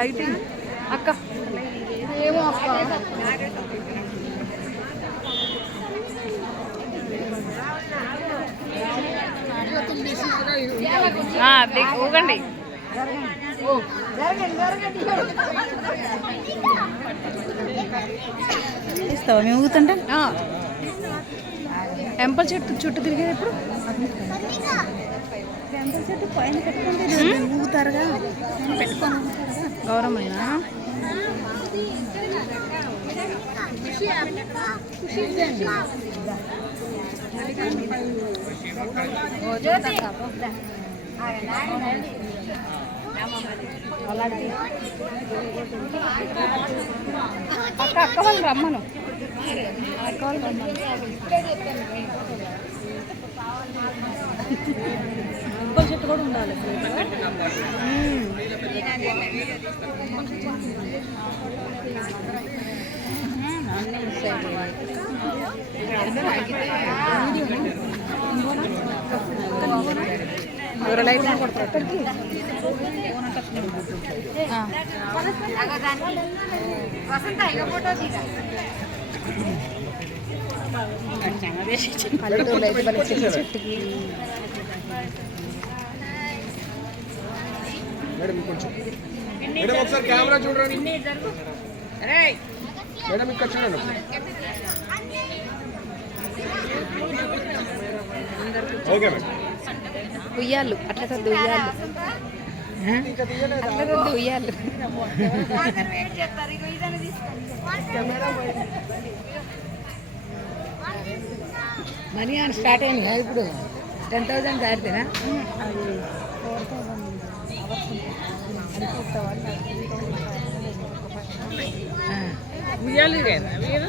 Lighting అక్క ఏమో అక్క ఊగండి ఇస్తావా మేము ఊగుతుంటే టెంపుల్ చుట్టూ తిరిగేది ఎప్పుడు టెంపుల్ చుట్టూ పైన పెట్టుకుంటే ఊగుతారుగా పెట్టుకోను గౌరవమైనా అక్క అక్క వాళ్ళు రమ్మను అక్క వాళ్ళు రమ్మను చెట్టు కూడా ఉండాలి పల్లెటూరులో అయితే మన చెట్టుకి మేడం ఒకసారి కెమెరా చూడండి మేడం ఇక్కడ చూడండి ఓకే మేడం ఉయ్యాలు అట్లా సర్దు ఉయ్యాలు అట్లా సర్దు ఉయ్యాలు మనీ అని స్టార్ట్ అయింది కదా ఇప్పుడు 10,000 దాటితేనా ఉయ్యాలి కదా మీరు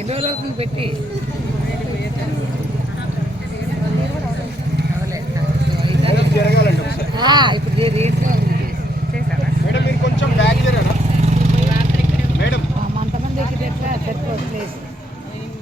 ఎన్నో రోజులు పెట్టి ఇప్పుడు మేడం మీరు కొంచెం బ్యాక్ జరగరా మేడం అంతమంది ఎక్కితే ఎట్లా ప్లేస్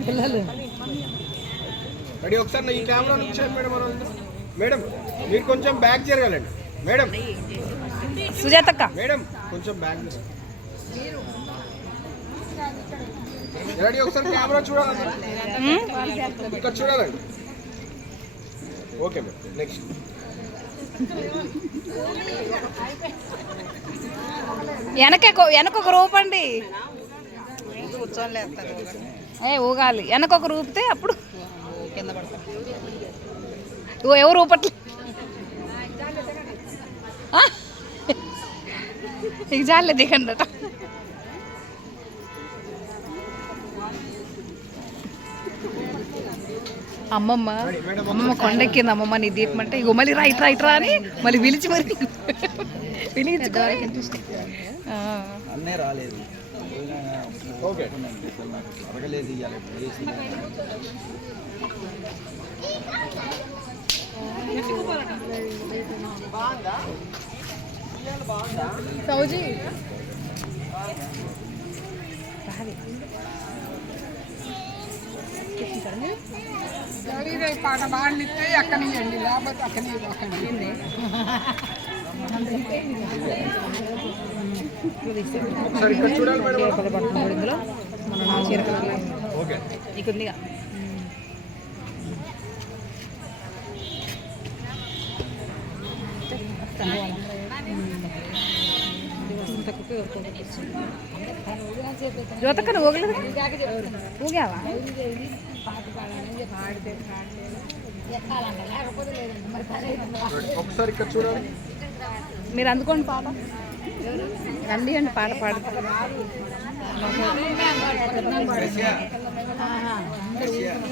పిల్లలు రెడీ ఒకసారి ఈ కెమెరా నుంచి మేడం మేడం మీరు కొంచెం బ్యాక్ జరగాలండి మేడం సుజాతక్క మేడం కొంచెం బ్యాక్ రెడీ ఒకసారి కెమెరా చూడాలండి ఇక్కడ చూడాలండి ఓకే మేడం నెక్స్ట్ వెనకొక రూపండి ఊగాలి వెనకొక రూపితే అప్పుడు కింద పడతారు ఎవరు ఊపట్లే ఇక జాలే దిగండి అట అమ్మమ్మ కొండెక్కింది అమ్మమ్మ నీ దీపమంటే ఇగో మళ్ళీ రైట్ రా అని మళ్ళీ పిలిచి మరి అన్నే రాలేదు ఓకే అడగలేదు సౌజీ పాట బాగుండితే అక్కనియండి లేకపోతే అక్కని ఒకసారి ఇక్కడ చూడాలి మేడం ఇందులో మన చీరకల ఓకే నీకుందిగా జ్యోతక్క నువ్వు ఊగలేదు ఊగావా ఒకసారి ఇక్కడ చూడాలి మీరు అందుకోండి పాట రండి అండి పాట పాడుతారు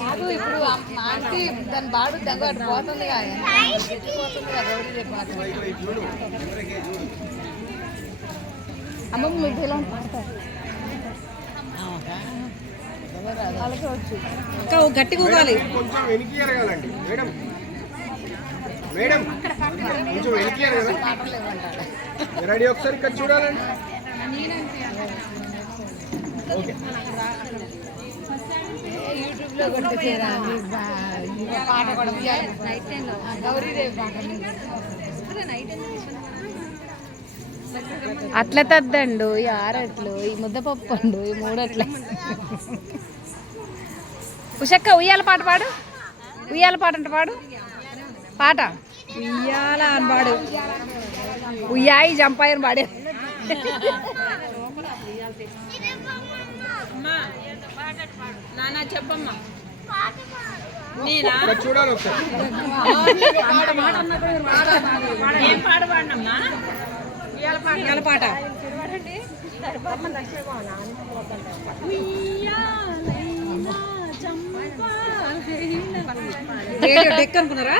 కాదు ఇప్పుడు ఆంటీ దాని బాడు దగ్గర పోతుంది అమ్మమ్మ మీకు ఎలా పాడతారు అలాగే వచ్చు ఇంకా గట్టిగా ఊగాలి కొంచెం వెనక్కి ఎరగాలండి మేడం మేడం కొంచెం వెనక్కి ఎరగాలి రెడీ ఒకసారి ఇక్కడ చూడాలండి ఓకే యూట్యూబ్లో చెవిలో కొట్టే చీర పాట కూడా గౌరీదేవి పాట అట్ల తద్దండు ఈ ఆరట్లు ఈ ముద్దపప్పు పండు ఈ మూడట్లే. ఉషక్క ఉయ్యాల పాట పాడు. ఉయ్యాల పాట అంటే పాడు. పాట ఉయ్యాల అని పాడు. ఉయ్యాయి జంపాయని పాడే. చెప్పమ్మా చూడాలి ఒకసారి. ఏం పాట పాడినమ్మా? ఉయ్యాల పాట డెక్ అనుకున్నారా?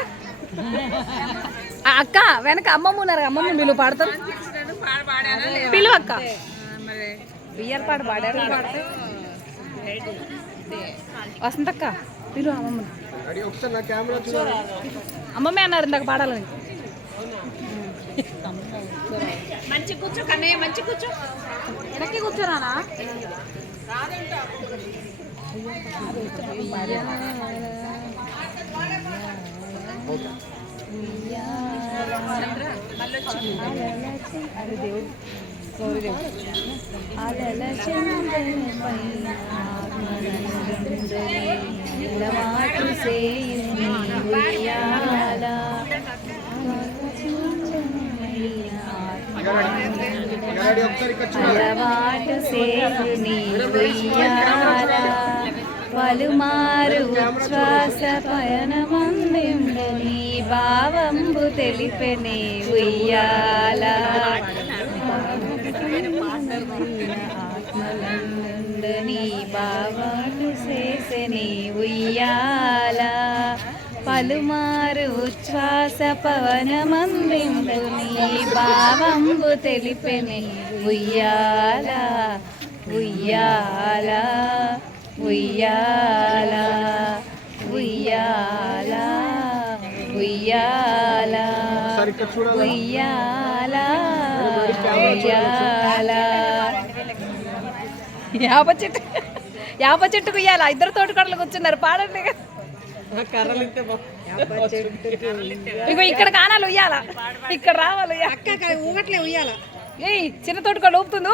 అక్క వెనక అమ్మమ్మ ఉన్నారు. అమ్మమ్మ వీళ్ళు పాడతారు. పిలువ అక్క. ఉయ్యాల పాట పాడారు. వసంతక్క పిలువ అమ్మమ్మ. ఒకసారి నా కెమెరా చూడాలి. అమ్మమ్మే అన్నారు ఇందాక పాడాలని. మంచి కూర్చో కన్నయ్య, మంచి కూర్చో. వెనక్కి కూర్చోరానా? అలవాటు సేయుని ఉయ్యాల పలుమారు ఉచ్ఛ్వాస పయనమందిండుని భావంబు తెలిపెనే ఉయ్యాల ఆత్మలందుని భావాలు చేసెని ఉయ్యాల పలుమారు ఉచ్ఛ్వాస పవనమందిండుని భావంబు తెలిపెని ఉయ్యాల ఉయ్యాల ఉయ్యాల ఉయ్యాల ఉయ్యాల ఉయ్యాల ఉయ్యాల. యాప చెట్టుకు ఉయ్యాల. ఇద్దరు తోటకోడలు కూర్చున్నారు. పాడండి. ఇగో ఇక్కడ కానాలి ఉయ్యాల. ఇక్కడ రావాలి. అక్క ఊగట్లే ఉయ్యాల. ఏయ్ చిన్న తోటకోడలు ఊపుతుంది.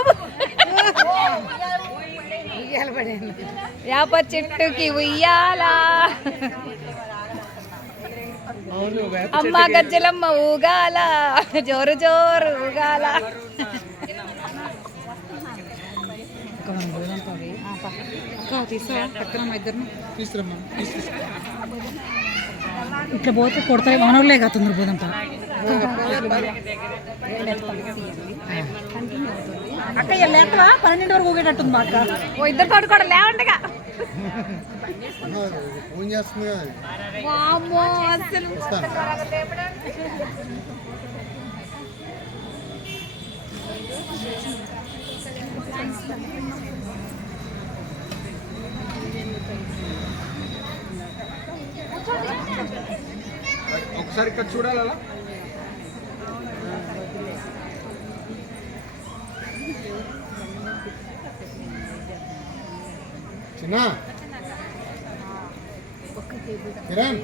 ఉయ్యాల పడాను. యాప చెట్టుకి ఉయ్యాల. అమ్మ గజ్జలమ్మ ఊగాల. జోరు జోరు ఊగాల. ఇట్లా పోతే కొడతాయి. మనోళ్ళే కదా తొందర పోదంప. అక్క లేకవా 12 వరకు ఊగేటట్టుంది మా అక్క. ఓ ఇద్దరు తోటకోడ లేవండిగా. ఒకసారి ఇక్కడ చూడాలి. అలా చిన్న కిరణ్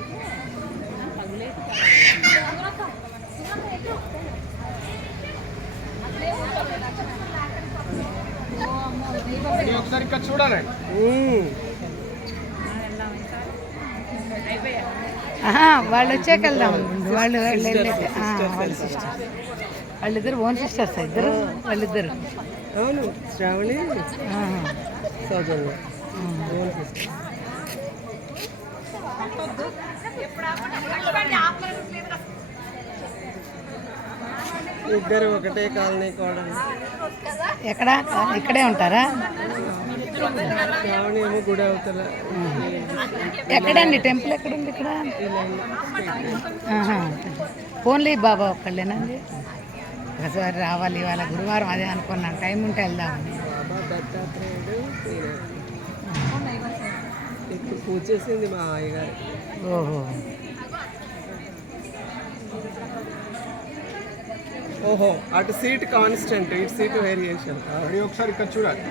ఒకసారి ఇక్కడ చూడాలి. వాళ్ళు వచ్చాక వెళ్దాం. వాళ్ళు వాళ్ళిద్దరు ఓన్ సిస్టర్స్. ఇద్దరు వాళ్ళిద్దరు. అవును, శ్రావణి సౌజన్య ఇద్దరు ఒకటే కాలనీ కూడా. ఎక్కడ? ఇక్కడే ఉంటారా? శ్రావణి ఏమో గుడి అవుతారా. ఎక్కడండి టెంపుల్? ఎక్కడుంది ఇక్కడ? ఓన్లీ బాబా ఒక్కళ్ళేనండి. ఒకసారి రావాలి. ఇవాళ గురువారం అదే అనుకున్నాను. టైం ఉంటే వెళ్దామని. బాబా దత్తాత్రేయుడు ఇప్పుడు పూజ చేసింది మా అయ్యగారు. ఓహో. ఓహో, అటు సీట్ కాన్స్టెంట్, ఇటు సీట్ వేరియేషన్. ఒకసారి ఇక్కడ చూడాలి.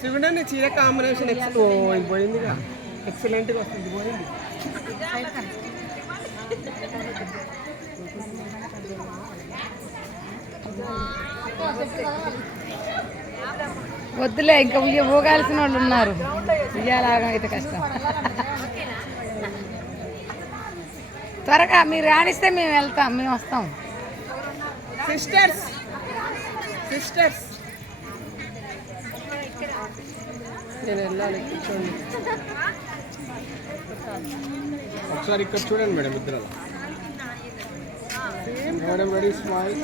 శివుడని చీర కాంబినేషన్ పోయిందిగా, ఎక్సలెంట్గా వస్తుంది. పోయింది. వద్దులే, ఇంకా ఊగాల్సిన వాళ్ళు ఉన్నారు. ఉయ్యాలాగా అయితే కష్టం. త్వరగా మీరు రాణిస్తే మేము వెళ్తాం, మేము వస్తాం. సిస్టర్స్ నేను వెళ్ళాలి, కూర్చోండి. ఒకసారి ఇక్కడ చూడండి మేడం, ఇద్దరు madam ready smile.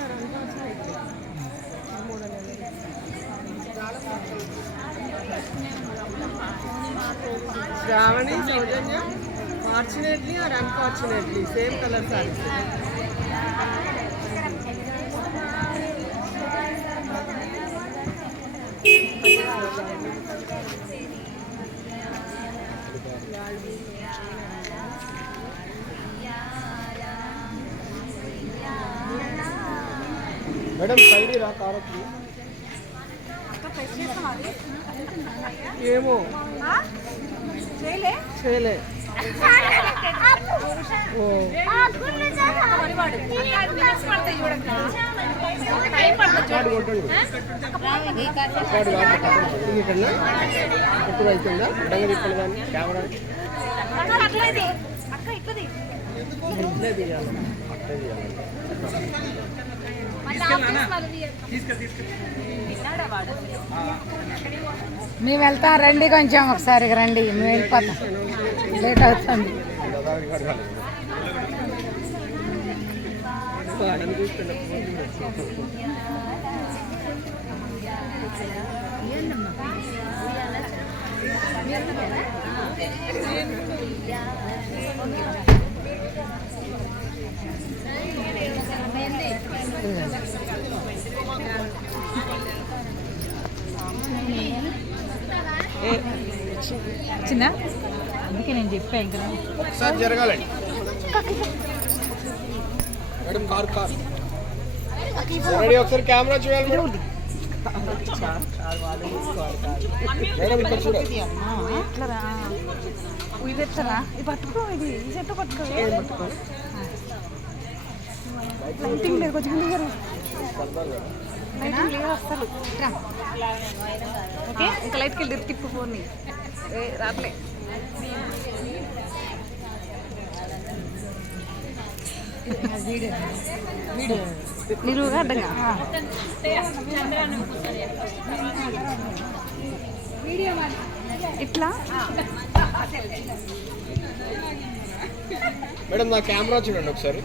Sravani, Soujanya, fortunately or unfortunately same colour saris. Madam side రా కార్. ఏమో చేయలే. ఎప్పుడు అవుతుందా డంగ తిప్పలు కానీ కెమెరా మేము వెళ్తాం, రండి కొంచెం ఒకసారి రండి, మేము వెళ్ళిపోతాం, లేట్ అవుతుంది. చిన్న అందుకే నేను చెప్పా ఇంకా ఒకసారి జరగాలండి మేడం. కార్ రెడీ, ఒకసారి కెమెరా చూడాలి మేడం. మేడం ఇక్కడ చూడాలి. ఇది ఎట్లరా, ఇది పట్టుకో, ఇది ఈ చెట్టు పట్టుకో. లైటింగ్ లేదు, కొంచెం లైటింగ్ లేదు అసలు. ఓకే, ఇంకా లైట్కి వెళ్ళి తిప్పు ఫోన్ని రాట్లే. నిలువుగా అడ్డంగా ఇట్లా. మేడం నా కెమెరా చూడండి ఒకసారి.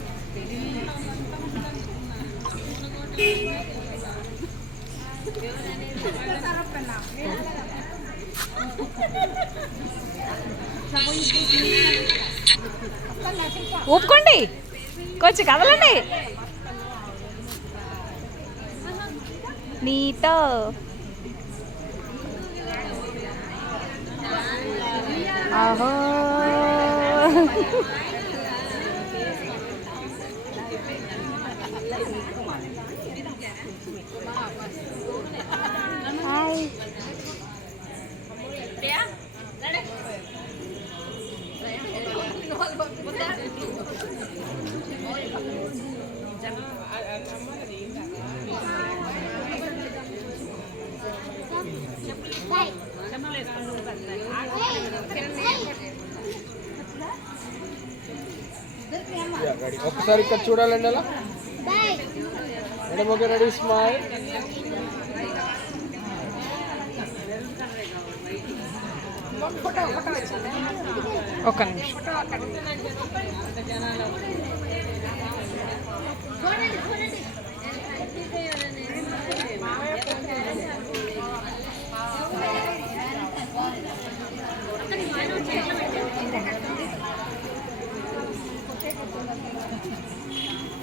ఊపుకోండి, కొంచెం కదలండి. నీతో ఆహో హాయ్. రెడీ, ఒకసారి ఇక్కడ చూడాలండి అలా. Madam okay, ready smile. ఒక్క నిమిషం.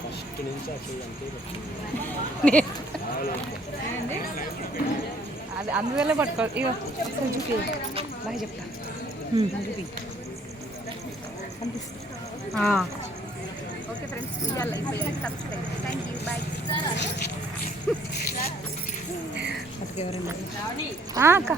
ఫస్ట్ నుంచి అసలు అంతే అది అందువల్ల పట్టుకో. ఇగో ఒకసారి చూపి, బాగా చెప్తా. చూపి అనిపిస్తుంది. Okay friends, subscribe. Thank you, bye. ఎవరైనా అక్క